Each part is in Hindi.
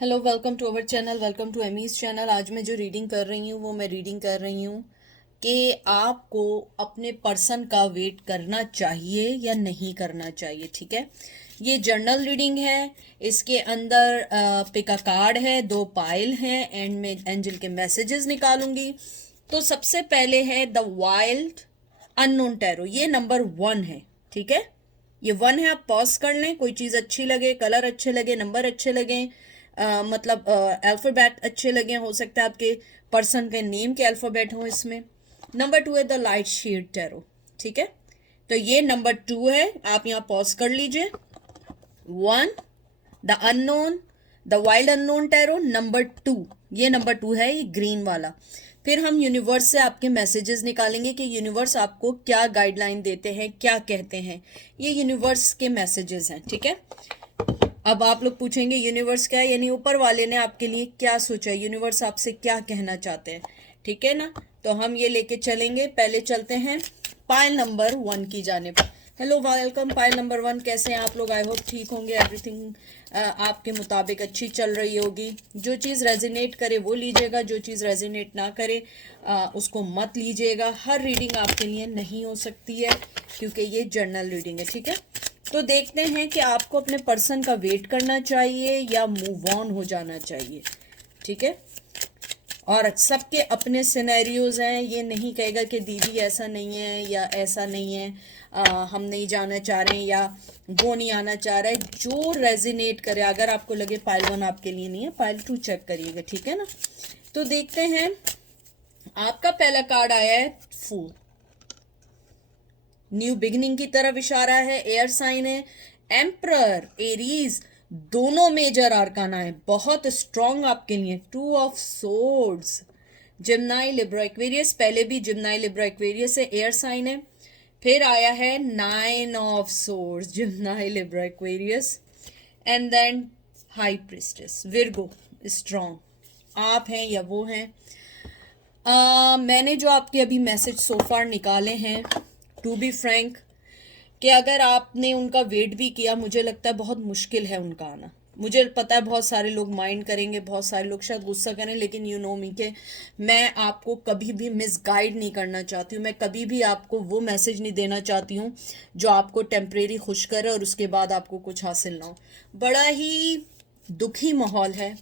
Hello, welcome to our channel, welcome to Amy's channel. आज मैं जो रीडिंग कर रही हूँ वो मैं रीडिंग कर रही हूँ कि आपको अपने पर्सन का वेट करना चाहिए या नहीं करना चाहिए। ठीक है, ये जर्नल रीडिंग है। इसके अंदर पिक अ कार्ड है, 2 पाइल हैं, एंड में एंजल के मैसेजेस निकालूंगी। तो सबसे पहले है द वाइल्ड अननोन टैरो, ये नंबर 1 है। ठीक है, ये 1 है। आप पॉज कर लें, कोई चीज़ अच्छी लगे, कलर अच्छे लगे, नंबर अच्छे लगे, मतलब अल्फ़ाबेट अच्छे लगे, हो सकता है आपके पर्सन के नेम के अल्फ़ाबेट हो इसमें। नंबर 2 है द लाइट शेड टैरो। ठीक है, तो ये नंबर 2 है। आप यहाँ पॉज कर लीजिए। 1 the unknown, the wild unknown tarot, number 2। ये नंबर 2 है, ये ग्रीन वाला। फिर हम यूनिवर्स से आपके मैसेजेस निकालेंगे कि यूनिवर्स आपको क्या गाइडलाइन देते हैं, क्या कहते हैं। ये यूनिवर्स के मैसेजेस हैं। ठीक है, अब आप लोग पूछेंगे यूनिवर्स क्या है, यानी ऊपर वाले ने आपके लिए क्या सोचा है, यूनिवर्स आपसे क्या कहना चाहते हैं। ठीक है ना, तो हम ये लेके चलेंगे। पहले चलते हैं पाइल नंबर 1 की जानिब। Hello, welcome pile number 1। कैसे हैं आप लोग? आई होप ठीक होंगे। एवरीथिंग आपके मुताबिक अच्छी चल रही होगी। जो चीज़ रेजिनेट करे वो लीजिएगा, जो चीज़ रेजिनेट ना करे उसको मत लीजिएगा। हर रीडिंग आपके लिए नहीं हो सकती है क्योंकि ये जर्नल रीडिंग है। ठीक है, तो देखते हैं कि आपको अपने पर्सन का वेट करना चाहिए या मूव ऑन हो जाना चाहिए। ठीक है, और सबके अपने सिनेरियोज हैं। ये नहीं कहेगा कि दीदी ऐसा नहीं है या ऐसा नहीं है, हम नहीं जाना चाह रहे हैं या वो नहीं आना चाह रहा है। जो रेजिनेट करे, अगर आपको लगे पाइल 1 आपके लिए नहीं है, पाइल 2 चेक करिएगा। ठीक है ना, तो देखते हैं। आपका पहला कार्ड आया है फूल, न्यू बिगनिंग की तरफ इशारा है। एयर साइन है। एम्परर, एरीज, दोनों मेजर आर्काना है, बहुत स्ट्रांग आपके लिए। 2 of swords, Gemini Libra Aquarius, पहले भी जिम्नाई लिब्रा एक्वेरियस है, एयर साइन है। फिर आया है 9 of swords, Gemini Libra Aquarius, and then high priestess, Virgo, strong. आप हैं या वो हैं? मैंने जो आपके अभी मैसेज सोफार निकाले हैं, टू बी फ्रैंक, कि अगर आपने उनका वेट भी किया, मुझे लगता है बहुत मुश्किल है उनका आना। मुझे पता है बहुत सारे लोग माइंड करेंगे, बहुत सारे लोग शायद गुस्सा करें, लेकिन यू नो मी के मैं आपको कभी भी मिसगाइड नहीं करना चाहती हूँ। मैं कभी भी आपको वो मैसेज नहीं देना चाहती हूँ जो आपको टेम्परेरी खुश करे और उसके बाद आपको कुछ हासिल ना हो। बड़ा ही दुखी माहौल है।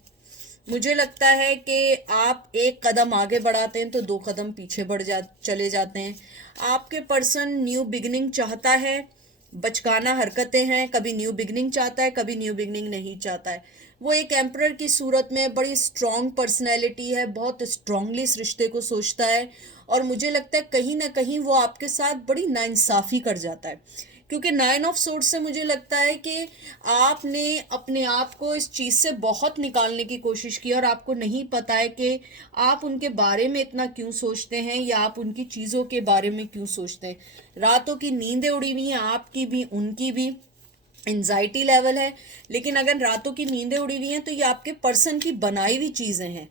मुझे लगता है कि आप एक कदम आगे बढ़ाते हैं तो 2 कदम पीछे चले जाते हैं। आपके पर्सन न्यू बिगनिंग चाहता है, बचकाना हरकतें हैं, कभी न्यू बिगनिंग चाहता है, कभी न्यू बिगनिंग नहीं चाहता है। वो एक एम्परर की सूरत में बड़ी स्ट्रांग पर्सनैलिटी है, बहुत स्ट्रांगली इस रिश्ते को सोचता है, और मुझे लगता है कहीं ना कहीं वो आपके साथ बड़ी नाइंसाफ़ी कर जाता है। क्योंकि 9 ऑफ सोर्स से मुझे लगता है कि आपने अपने आप को इस चीज़ से बहुत निकालने की कोशिश की और आपको नहीं पता है कि आप उनके बारे में इतना क्यों सोचते हैं या आप उनकी चीज़ों के बारे में क्यों सोचते हैं। रातों की नींदें उड़ी हुई हैं, आपकी भी उनकी भी। एंजाइटी लेवल है, लेकिन अगर रातों की नींदें उड़ी हुई हैं तो ये आपके पर्सन की बनाई हुई चीज़ें हैं।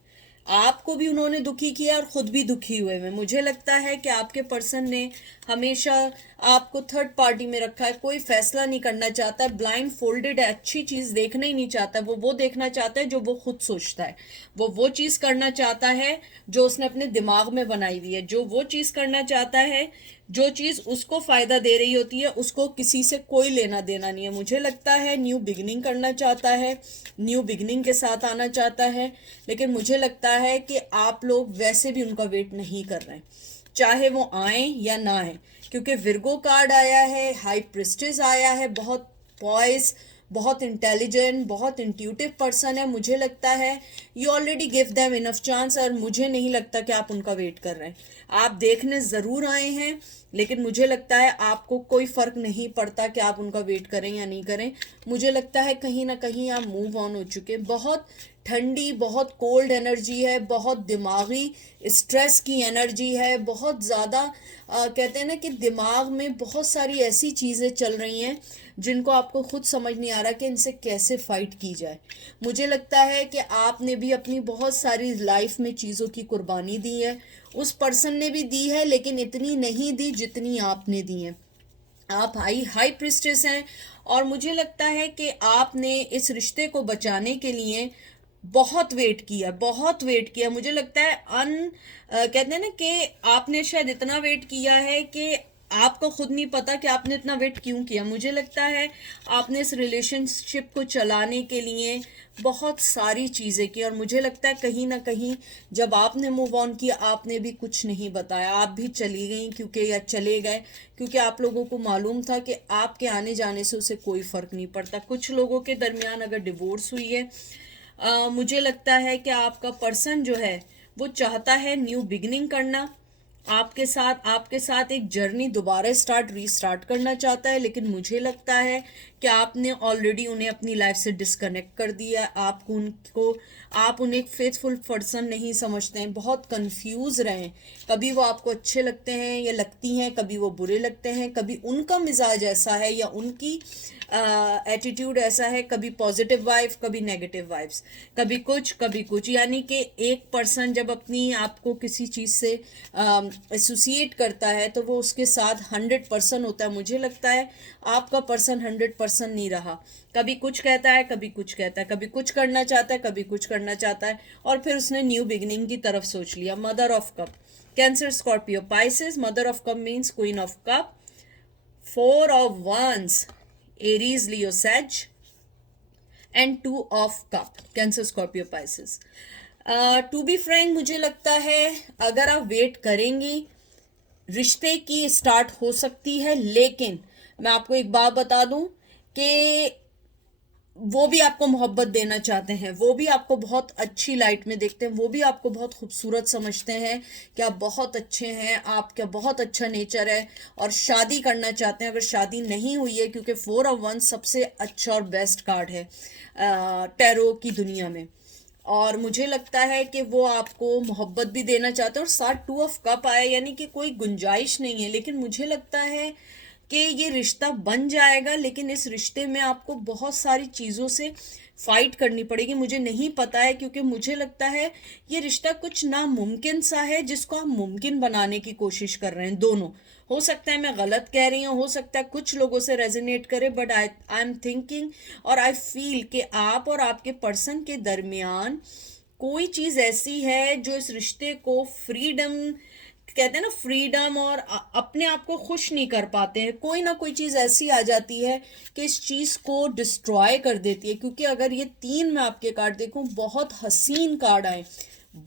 आपको भी उन्होंने दुखी किया और खुद भी दुखी हुए हैं। मुझे लगता है कि आपके पर्सन ने हमेशा आपको थर्ड पार्टी में रखा है, कोई फैसला नहीं करना चाहता है, ब्लाइंड फोल्डेड है, अच्छी चीज़ देखना ही नहीं चाहता। वो देखना चाहता है जो वो खुद सोचता है, वो चीज़ करना चाहता है जो उसने अपने दिमाग में बनाई हुई है, जो वो चीज़ करना चाहता है, जो चीज़ उसको फ़ायदा दे रही होती है, उसको किसी से कोई लेना देना नहीं है। मुझे लगता है न्यू बिगनिंग करना चाहता है, न्यू बिगनिंग के साथ आना चाहता है, लेकिन मुझे लगता है कि आप लोग वैसे भी उनका वेट नहीं कर रहे हैं, चाहे वो आए या ना आए। क्योंकि विर्गो कार्ड आया है, हाई प्रिस्टेस आया है, बहुत पॉइस, बहुत इंटेलिजेंट, बहुत इंट्यूटिव पर्सन है। मुझे लगता है you already give them enough chance, और मुझे नहीं लगता कि आप उनका वेट कर रहे हैं। आप देखने ज़रूर आए हैं, लेकिन मुझे लगता है आपको कोई फ़र्क नहीं पड़ता कि आप उनका वेट करें या नहीं करें। मुझे लगता है कहीं ना कहीं आप मूव ऑन हो चुके हैं। बहुत ठंडी, बहुत कोल्ड एनर्जी है, बहुत दिमागी स्ट्रेस की एनर्जी है, बहुत ज़्यादा कहते हैं ना कि दिमाग में बहुत सारी ऐसी चीज़ें चल रही हैं जिनको आपको खुद समझ नहीं आ रहा कि इनसे कैसे फाइट की जाए। मुझे लगता है कि आपने भी अपनी बहुत सारी लाइफ में चीज़ों की कुर्बानी दी है, उस पर्सन ने भी दी है, लेकिन इतनी नहीं दी जितनी आपने दी है। आप हाई हाई प्रिस्टेस हैं, और मुझे लगता है कि आपने इस रिश्ते को बचाने के लिए बहुत वेट किया, बहुत वेट किया। मुझे लगता है कहते हैं ना कि आपने शायद इतना वेट किया है कि आपको खुद नहीं पता कि आपने इतना वेट क्यों किया। मुझे लगता है आपने इस रिलेशनशिप को चलाने के लिए बहुत सारी चीज़ें की, और मुझे लगता है कहीं ना कहीं जब आपने मूव ऑन किया आपने भी कुछ नहीं बताया, आप भी चली गई क्योंकि, या चले गए क्योंकि आप लोगों को मालूम था कि आपके आने जाने से उसे कोई फ़र्क नहीं पड़ता। कुछ लोगों के दरमियान अगर डिवोर्स हुई है, मुझे लगता है कि आपका पर्सन जो है वो चाहता है न्यू बिगिनिंग करना, आपके साथ एक जर्नी दोबारा रीस्टार्ट करना चाहता है, लेकिन मुझे लगता है कि आपने ऑलरेडी उन्हें अपनी लाइफ से डिस्कनेक्ट कर दिया। आप उन्हें एक फेथफुल पर्सन नहीं समझते हैं, बहुत कंफ्यूज रहे। कभी वो आपको अच्छे लगते हैं या लगती हैं, कभी वो बुरे लगते हैं, कभी उनका मिजाज ऐसा है या उनकी एटीट्यूड ऐसा है, कभी पॉजिटिव वाइब्स कभी नेगेटिव वाइब्स, कभी कुछ, यानी कि एक पर्सन जब अपनी आपको किसी चीज़ से एसोसिएट करता है तो वो उसके साथ 100% होता है। मुझे लगता है आपका पर्सन 100% नहीं रहा, कभी कुछ कहता है, कभी कुछ कहता है, कभी कुछ करना चाहता है, कभी कुछ करना चाहता है, और फिर उसने न्यू बिगिनिंग की तरफ सोच लिया। Mother of cup, Cancer, Scorpio, Pisces. Mother of cup means queen of cup, four of wands, Aries, Leo, Sag, and two of cup, Cancer, Scorpio, Pisces. To be frank, मुझे लगता है अगर आप वेट करेंगी रिश्ते की स्टार्ट हो सकती है, लेकिन मैं आपको एक बात बता दूं कि वो भी आपको मोहब्बत देना चाहते हैं, वो भी आपको बहुत अच्छी लाइट में देखते हैं, वो भी आपको बहुत खूबसूरत समझते हैं कि आप बहुत अच्छे हैं, आपका बहुत अच्छा नेचर है, और शादी करना चाहते हैं। अगर शादी नहीं हुई है, क्योंकि 4 of 1 सबसे अच्छा और बेस्ट कार्ड है टैरो की दुनिया में, और मुझे लगता है कि वो आपको मोहब्बत भी देना चाहते हैं। और साथ 2 of कप आया, यानी कि कोई गुंजाइश नहीं है, लेकिन मुझे लगता है कि ये रिश्ता बन जाएगा, लेकिन इस रिश्ते में आपको बहुत सारी चीज़ों से फाइट करनी पड़ेगी। मुझे नहीं पता है, क्योंकि मुझे लगता है ये रिश्ता कुछ नामुमकिन सा है जिसको आप मुमकिन बनाने की कोशिश कर रहे हैं दोनों। हो सकता है मैं गलत कह रही हूँ, हो सकता है कुछ लोगों से रेजोनेट करे, बट आई एम थिंकिंग और आई फील कि आप और आपके पर्सन के दरमियान कोई चीज़ ऐसी है जो इस रिश्ते को फ्रीडम, कहते हैं ना फ्रीडम, और अपने आप को खुश नहीं कर पाते हैं। कोई ना कोई चीज़ ऐसी आ जाती है कि इस चीज़ को डिस्ट्रॉय कर देती है। क्योंकि अगर ये 3 मैं आपके कार्ड देखूं, बहुत हसीन कार्ड आए,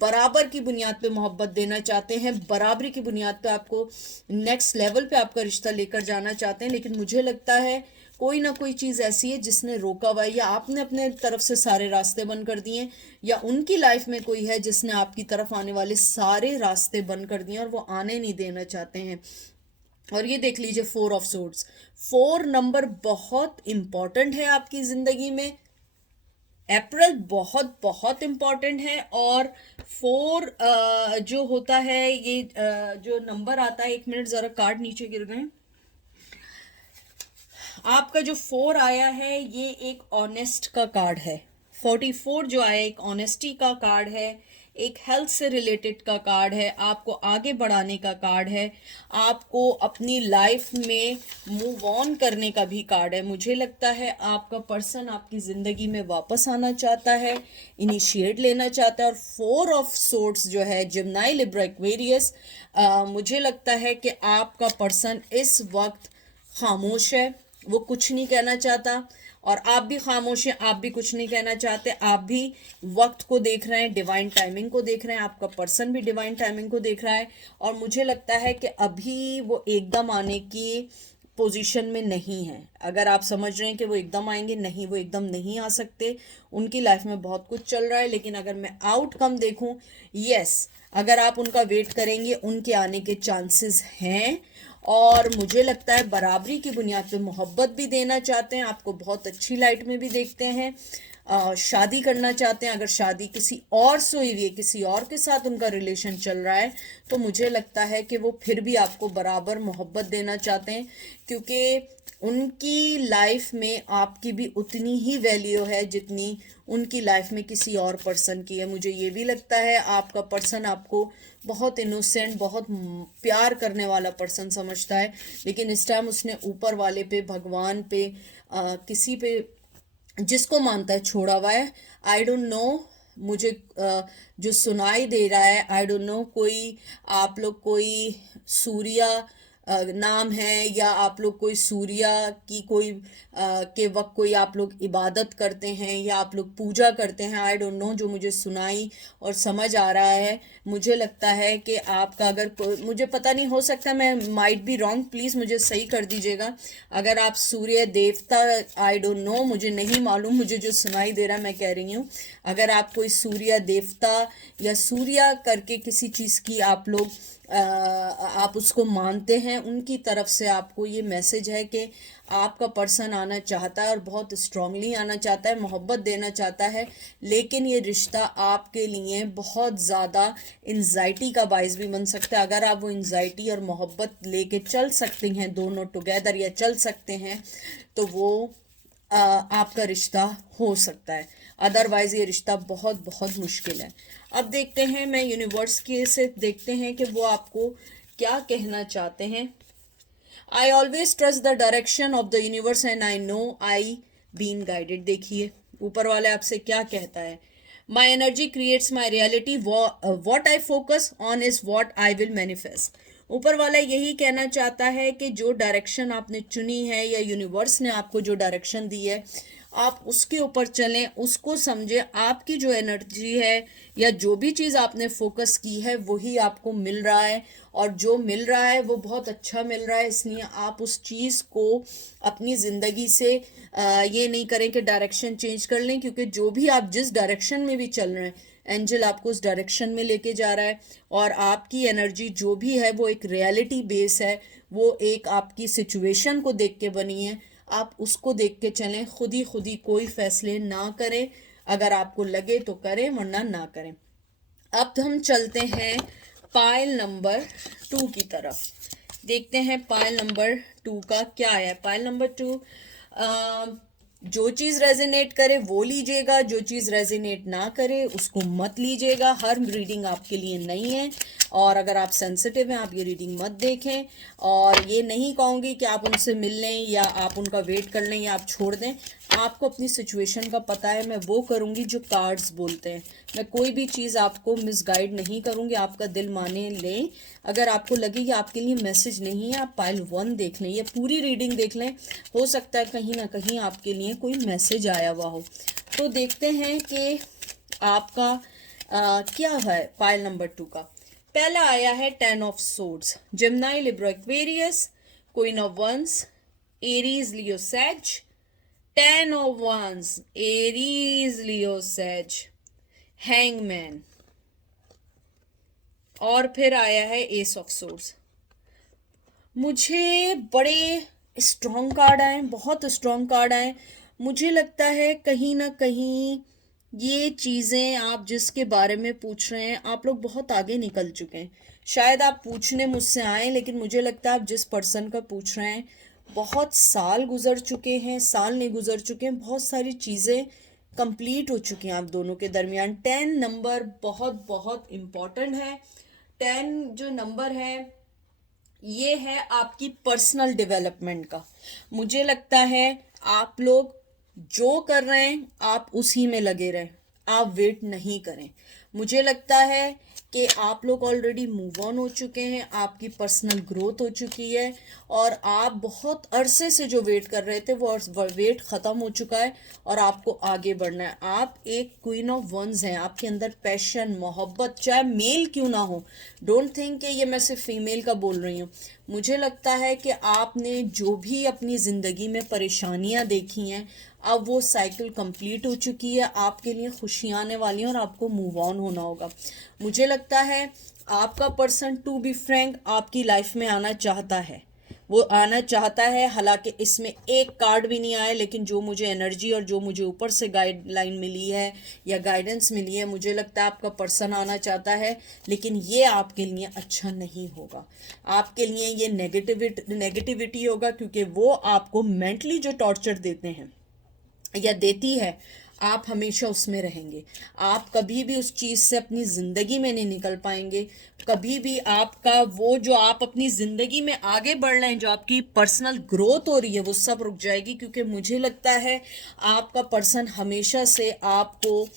बराबर की बुनियाद पे मोहब्बत देना चाहते हैं, बराबरी की बुनियाद पे आपको नेक्स्ट लेवल पे आपका रिश्ता लेकर जाना चाहते हैं, लेकिन मुझे लगता है कोई ना कोई चीज़ ऐसी है जिसने रोका हुआ है, या आपने अपने तरफ से सारे रास्ते बंद कर दिए, या उनकी लाइफ में कोई है जिसने आपकी तरफ आने वाले सारे रास्ते बंद कर दिए और वो आने नहीं देना चाहते हैं। और ये देख लीजिए 4 of Swords, 4 नंबर बहुत इंपॉर्टेंट है आपकी ज़िंदगी में। अप्रैल बहुत बहुत इम्पॉर्टेंट है, और 4 जो होता है ये जो नंबर आता है, 1 मिनट ज़रा कार्ड नीचे गिर गए। आपका जो 4 आया है ये एक ऑनेस्ट का कार्ड है। 44 जो आया एक ऑनेस्टी का कार्ड है, एक हेल्थ से रिलेटेड का कार्ड है, आपको आगे बढ़ाने का कार्ड है, आपको अपनी लाइफ में मूव ऑन करने का भी कार्ड है। मुझे लगता है आपका पर्सन आपकी ज़िंदगी में वापस आना चाहता है, इनिशिएट लेना चाहता है। और 4 of Swords जो है जिम्नाई, लिब्रा, एक्वेरियस, मुझे लगता है कि आपका पर्सन इस वक्त खामोश है, वो कुछ नहीं कहना चाहता, और आप भी खामोश हैं, आप भी कुछ नहीं कहना चाहते। आप भी वक्त को देख रहे हैं, डिवाइन टाइमिंग को देख रहे हैं, आपका पर्सन भी डिवाइन टाइमिंग को देख रहा है। और मुझे लगता है कि अभी वो एकदम आने की पोजीशन में नहीं है। अगर आप समझ रहे हैं कि वो एकदम आएंगे, नहीं, वो एकदम नहीं आ सकते, उनकी लाइफ में बहुत कुछ चल रहा है। लेकिन अगर मैं आउटकम देखूं, यस, अगर आप उनका वेट करेंगे उनके आने के चांसेस हैं। और मुझे लगता है बराबरी की बुनियाद पे मोहब्बत भी देना चाहते हैं, आपको बहुत अच्छी लाइट में भी देखते हैं, शादी करना चाहते हैं। अगर शादी किसी और से हुई है, किसी और के साथ उनका रिलेशन चल रहा है, तो मुझे लगता है कि वो फिर भी आपको बराबर मोहब्बत देना चाहते हैं, क्योंकि उनकी लाइफ में आपकी भी उतनी ही वैल्यू है जितनी उनकी लाइफ में किसी और पर्सन की है। मुझे ये भी लगता है आपका पर्सन आपको बहुत इनोसेंट, बहुत प्यार करने वाला पर्सन समझता है, लेकिन इस टाइम उसने ऊपर वाले पे, भगवान पे, किसी पे जिसको मानता है छोड़ा हुआ है। आई डोंट नो, मुझे जो सुनाई दे रहा है, आई डोंट नो, कोई आप लोग कोई सूर्या नाम है, या आप लोग कोई सूर्या की कोई के वक्त कोई आप लोग इबादत करते हैं या आप लोग पूजा करते हैं, आई डोंट नो। जो मुझे सुनाई और समझ आ रहा है, मुझे लगता है कि आपका अगर मुझे पता नहीं, हो सकता मैं माइट बी रॉन्ग, प्लीज़ मुझे सही कर दीजिएगा। अगर आप सूर्य देवता, आई डोंट नो, मुझे नहीं मालूम, मुझे जो सुनाई दे रहा है मैं कह रही हूँ। अगर आप कोई सूर्य देवता या सूर्या करके किसी चीज़ की आप लोग आप उसको मानते हैं, उनकी तरफ से आपको ये मैसेज है कि आपका पर्सन आना चाहता है और बहुत स्ट्रांगली आना चाहता है, मोहब्बत देना चाहता है, लेकिन ये रिश्ता आपके लिए बहुत ज़्यादा एंजाइटी का बायस भी बन सकता है। अगर आप वो एंजाइटी और मोहब्बत लेके चल सकती हैं दोनों टुगेदर, या चल सकते हैं, तो वो आपका रिश्ता हो सकता है, अदरवाइज ये रिश्ता बहुत बहुत मुश्किल है। अब देखते हैं, मैं यूनिवर्स के से देखते हैं कि वो आपको क्या कहना चाहते हैं। I always trust the direction of the universe and I know I been guided. देखिए ऊपर वाले आपसे क्या कहता है। My energy creates my reality, what I focus on is what I will manifest. ऊपर वाला यही कहना चाहता है कि जो डायरेक्शन आपने चुनी है, या यूनिवर्स ने आपको जो डायरेक्शन दी है, आप उसके ऊपर चलें, उसको समझें। आपकी जो एनर्जी है या जो भी चीज़ आपने फोकस की है वही आपको मिल रहा है, और जो मिल रहा है वो बहुत अच्छा मिल रहा है। इसलिए आप उस चीज़ को अपनी ज़िंदगी से ये नहीं करें कि डायरेक्शन चेंज कर लें, क्योंकि जो भी आप जिस डायरेक्शन में भी चल रहे हैं, एंजल आपको उस डायरेक्शन में लेके जा रहा है। और आपकी एनर्जी जो भी है वो एक रियलिटी बेस है, वो एक आपकी सिचुएशन को देख के बनी है। आप उसको देख के चलें, खुद ही कोई फैसले ना करें। अगर आपको लगे तो करें, वरना ना करें। अब हम चलते हैं पाइल नंबर 2 की तरफ। देखते हैं पाइल नंबर 2 का क्या है। पाइल नंबर 2, जो चीज़ रेजोनेट करे वो लीजिएगा, जो चीज़ रेजोनेट ना करे उसको मत लीजिएगा। हर रीडिंग आपके लिए नहीं है, और अगर आप सेंसिटिव हैं आप ये रीडिंग मत देखें। और ये नहीं कहूँगी कि आप उनसे मिल लें या आप उनका वेट कर लें या आप छोड़ दें। आपको अपनी सिचुएशन का पता है, मैं वो करूँगी जो कार्ड्स बोलते हैं। मैं कोई भी चीज़ आपको मिसगाइड नहीं करूँगी, आपका दिल माने लें। अगर आपको लगे कि आपके लिए मैसेज नहीं है, आप पाइल 1 देख लें या पूरी रीडिंग देख लें, हो सकता है कहीं ना कहीं आपके लिए कोई मैसेज आया हुआ हो। तो देखते हैं कि आपका क्या है पाइल नंबर 2 का। पहला आया है 10 of swords, Gemini, Libra, Aquarius, queen of wands, Aries, Leo, Sag. 10 of wands, Aries, Leo, सैज, हैंगमैन, और फिर आया है एस ऑफ सोर्ड्स। मुझे बड़े स्ट्रॉन्ग कार्ड आए, बहुत स्ट्रॉन्ग कार्ड आए। मुझे लगता है कहीं ना कहीं ये चीज़ें आप जिसके बारे में पूछ रहे हैं, आप लोग बहुत आगे निकल चुके हैं। शायद आप पूछने मुझसे आए, लेकिन मुझे लगता है आप जिस पर्सन का पूछ रहे हैं बहुत साल गुजर चुके हैं, साल नहीं गुजर चुके हैं, बहुत सारी चीज़ें कंप्लीट हो चुकी हैं आप दोनों के दरमियान। 10 नंबर बहुत बहुत इम्पॉर्टेंट है। 10 जो नंबर है ये है आपकी पर्सनल डेवलपमेंट का। मुझे लगता है आप लोग जो कर रहे हैं आप उसी में लगे रहें, आप वेट नहीं करें। मुझे लगता है कि आप लोग ऑलरेडी मूव ऑन हो चुके हैं, आपकी पर्सनल ग्रोथ हो चुकी है, और आप बहुत अरसे से जो वेट कर रहे थे वो वेट ख़त्म हो चुका है, और आपको आगे बढ़ना है। आप एक क्वीन ऑफ वंस हैं, आपके अंदर पैशन, मोहब्बत, चाहे मेल क्यों ना हो। डोंट थिंक कि ये मैं सिर्फ फीमेल का बोल रही हूँ। मुझे लगता है कि आपने जो भी अपनी ज़िंदगी में परेशानियाँ देखी हैं, अब वो साइकिल कंप्लीट हो चुकी है, आपके लिए खुशियाँ आने वाली हैं और आपको मूव ऑन होना होगा। मुझे लगता है आपका पर्सन, टू बी फ्रैंक, आपकी लाइफ में आना चाहता है, वो आना चाहता है। हालांकि इसमें एक कार्ड भी नहीं आया, लेकिन जो मुझे एनर्जी और जो मुझे ऊपर से गाइडलाइन मिली है या गाइडेंस मिली है, मुझे लगता है आपका पर्सन आना चाहता है, लेकिन ये आपके लिए अच्छा नहीं होगा। आपके लिए ये नेगेटिविटी होगा, क्योंकि वो आपको मेंटली जो टॉर्चर देते हैं या देती है, आप हमेशा उसमें रहेंगे। आप कभी भी उस चीज़ से अपनी ज़िंदगी में नहीं निकल पाएंगे। कभी भी आपका वो जो आप अपनी ज़िंदगी में आगे बढ़ रहे हैं, जो आपकी पर्सनल ग्रोथ हो रही है, वो सब रुक जाएगी। क्योंकि मुझे लगता है आपका पर्सन हमेशा से आपको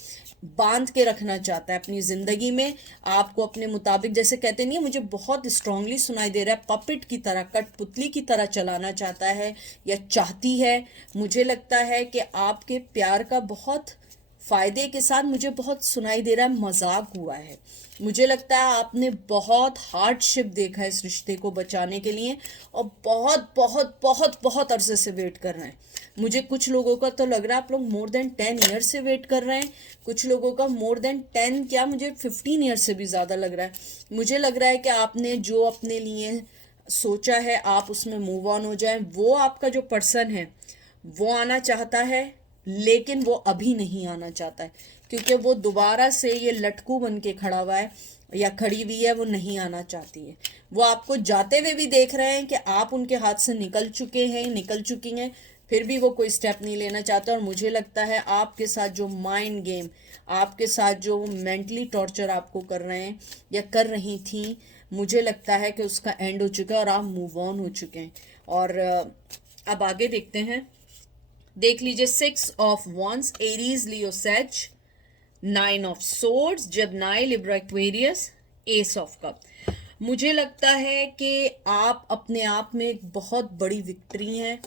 बांध के रखना चाहता है अपनी ज़िंदगी में, आपको अपने मुताबिक, जैसे कहते नहीं है, मुझे बहुत स्ट्रांगली सुनाई दे रहा है, पपेट की तरह, कठपुतली की तरह चलाना चाहता है या चाहती है। मुझे लगता है कि आपके प्यार का बहुत फ़ायदे के साथ मुझे बहुत सुनाई दे रहा है मजाक हुआ है। मुझे लगता है आपने बहुत हार्डशिप देखा है इस रिश्ते को बचाने के लिए, और बहुत बहुत बहुत बहुत अरसे से वेट कर रहे हैं। मुझे कुछ लोगों का तो लग रहा है आप लोग मोर देन 10 ईयर से वेट कर रहे हैं, कुछ लोगों का मोर देन 10 क्या, मुझे 15 ईयर से भी ज़्यादा लग रहा है। मुझे लग रहा है कि आपने जो अपने लिए सोचा है आप उसमें मूव ऑन हो जाए। वो आपका जो पर्सन है वो आना चाहता है, लेकिन वो अभी नहीं आना चाहता है, क्योंकि वो दोबारा से ये लटकू बन के खड़ा हुआ है या खड़ी हुई है, वो नहीं आना चाहती है। वो आपको जाते हुए भी देख रहे हैं कि आप उनके हाथ से निकल चुके हैं, निकल चुकी हैं, फिर भी वो कोई स्टेप नहीं लेना चाहता। और मुझे लगता है आपके साथ जो माइंड गेम, आपके साथ जो मेंटली टॉर्चर आपको कर रहे हैं या कर रही थी, मुझे लगता है कि उसका एंड हो चुका है और आप मूव ऑन हो चुके हैं। और अब आगे देखते हैं। देख लीजिए, 6 of wands, Aries, Leo, sage, 9 of swords, Gemini, Libra, Aquarius, ace of cup. मुझे लगता है कि आप अपने आप में एक बहुत बड़ी विक्ट्री हैं।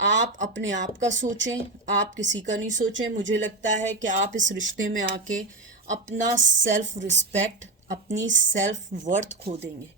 आप अपने आप का सोचें, आप किसी का नहीं सोचें। मुझे लगता है कि आप इस रिश्ते में आके अपना सेल्फ रिस्पेक्ट, अपनी सेल्फ वर्थ खो देंगे।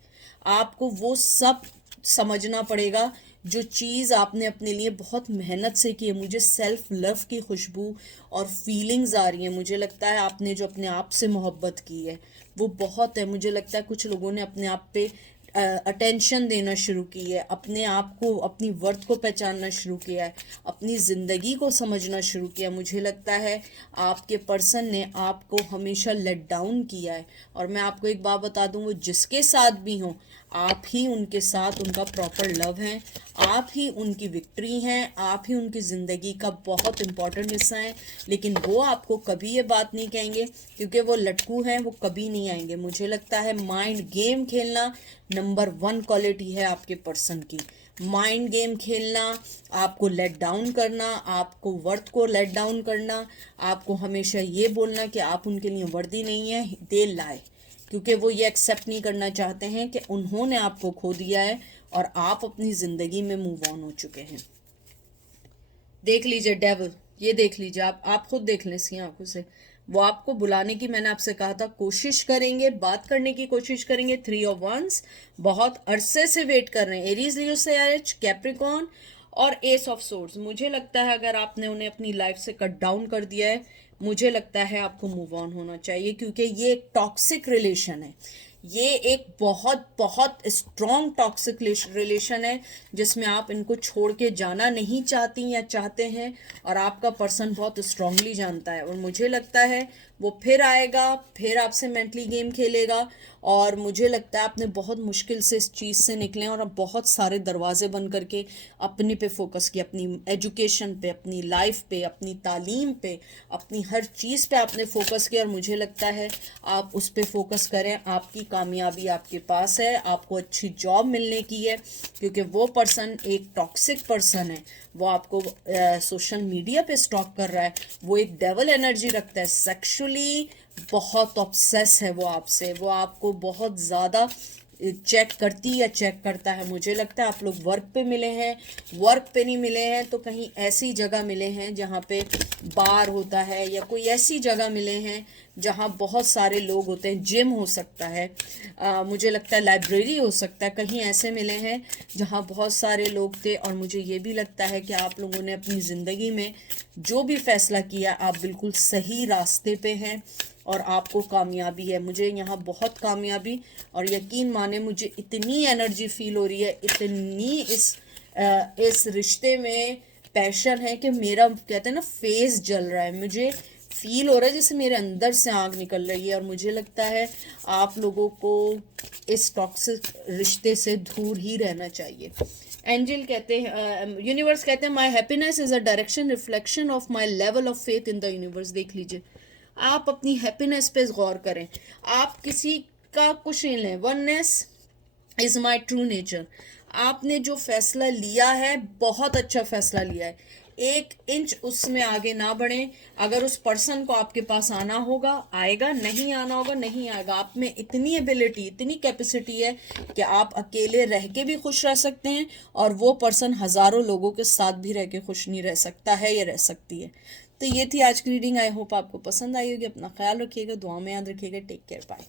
आपको वो सब समझना पड़ेगा जो चीज़ आपने अपने लिए बहुत मेहनत से की है। मुझे सेल्फ लव की खुशबू और फीलिंग्स आ रही हैं। मुझे लगता है आपने जो अपने आप से मोहब्बत की है वो बहुत है। मुझे लगता है कुछ लोगों ने अपने आप पे अटेंशन देना शुरू की है, अपने आप को, अपनी वर्थ को पहचानना शुरू किया है, अपनी ज़िंदगी को समझना शुरू किया। मुझे लगता है आपके पर्सन ने आपको हमेशा लेट डाउन किया है। और मैं आपको एक बात बता दूं, वो जिसके साथ भी हों, आप ही उनके साथ उनका प्रॉपर लव है, आप ही उनकी विक्ट्री हैं, आप ही उनकी ज़िंदगी का बहुत इंपॉर्टेंट हिस्सा हैं। लेकिन वो आपको कभी ये बात नहीं कहेंगे, क्योंकि वो लटकू हैं, वो कभी नहीं आएंगे। मुझे लगता है माइंड गेम खेलना नंबर 1 क्वालिटी है आपके पर्सन की। माइंड गेम खेलना, आपको लेट डाउन करना, आपको वर्थ को लेट डाउन करना, आपको हमेशा ये बोलना कि आप उनके लिए वर्दी नहीं है, दे लाई, क्योंकि वो ये एक्सेप्ट नहीं करना चाहते हैं कि उन्होंने आपको खो दिया है और आप अपनी ज़िंदगी में मूव ऑन हो चुके हैं। देख लीजिए डेविल, ये देख लीजिए, आप खुद देख लें सी आंखों से। वो आपको बुलाने की, मैंने आपसे कहा था, कोशिश करेंगे, बात करने की कोशिश करेंगे। 3 ऑफ वंस, बहुत अरसे से वेट कर रहे हैं। एरीज, लियो, सेज, कैप्रिकॉर्न और एस ऑफ सोर्ड्स। मुझे लगता है अगर आपने उन्हें अपनी लाइफ से कट डाउन कर दिया है, मुझे लगता है आपको मूव ऑन होना चाहिए, क्योंकि ये एक टॉक्सिक रिलेशन है। ये एक बहुत बहुत स्ट्रॉन्ग टॉक्सिक रिलेशन है, जिसमें आप इनको छोड़ के जाना नहीं चाहती या चाहते हैं, और आपका पर्सन बहुत स्ट्रांगली जानता है। और मुझे लगता है वो फिर आएगा, फिर आपसे मेंटली गेम खेलेगा। और मुझे लगता है आपने बहुत मुश्किल से इस चीज़ से निकले और अब बहुत सारे दरवाजे बंद करके अपने पे फोकस किया, अपनी एजुकेशन पे, अपनी लाइफ पे, अपनी तालीम पे, अपनी हर चीज़ पे आपने फोकस किया। और मुझे लगता है आप उस पे फोकस करें, आपकी कामयाबी आपके पास है, आपको अच्छी जॉब मिलने की है, क्योंकि वो पर्सन एक टॉक्सिक पर्सन है। वो आपको सोशल मीडिया पे स्टॉक कर रहा है, वो एक डेवल एनर्जी रखता है, सेक्सुअली बहुत ऑब्सेस है वो आपसे, वो आपको बहुत ज़्यादा चेक करती या चेक करता है। मुझे लगता है आप लोग वर्क पे मिले हैं, वर्क पे नहीं मिले हैं तो कहीं ऐसी जगह मिले हैं जहाँ पे बार होता है, या कोई ऐसी जगह मिले हैं जहाँ बहुत सारे लोग होते हैं। जिम हो सकता है, मुझे लगता है लाइब्रेरी हो सकता है, कहीं ऐसे मिले हैं जहाँ बहुत सारे लोग थे। और मुझे ये भी लगता है कि आप लोगों ने अपनी ज़िंदगी में जो भी फैसला किया, आप बिल्कुल सही रास्ते पे हैं और आपको कामयाबी है। मुझे यहाँ बहुत कामयाबी, और यकीन माने मुझे इतनी एनर्जी फील हो रही है, इतनी इस रिश्ते में पैशन है कि मेरा, कहते हैं ना, फेस जल रहा है। मुझे फील हो रहा है जैसे मेरे अंदर से आग निकल रही है। और मुझे लगता है आप लोगों को इस टॉक्सिक रिश्ते से दूर ही रहना चाहिए। एंजल कहते हैं, यूनिवर्स कहते हैं, my happiness is a direction reflection of my level of faith in the universe. देख लीजिए, आप अपनी हैप्पीनेस पे गौर करें, आप किसी का कुछ नहीं लें। Oneness is my true nature. आपने जो फैसला लिया है, बहुत अच्छा फैसला लिया है। 1 इंच उसमें आगे ना बढ़े। अगर उस पर्सन को आपके पास आना होगा आएगा, नहीं आना होगा नहीं आएगा। आप में इतनी एबिलिटी, इतनी कैपेसिटी है कि आप अकेले रह के भी खुश रह सकते हैं और वो पर्सन हजारों लोगों के साथ भी रह के खुश नहीं रह सकता है या रह सकती है। तो ये थी आज की रीडिंग। आई होप आपको पसंद आई होगी। अपना ख्याल रखिएगा, दुआ में याद रखिएगा। Take care, bye.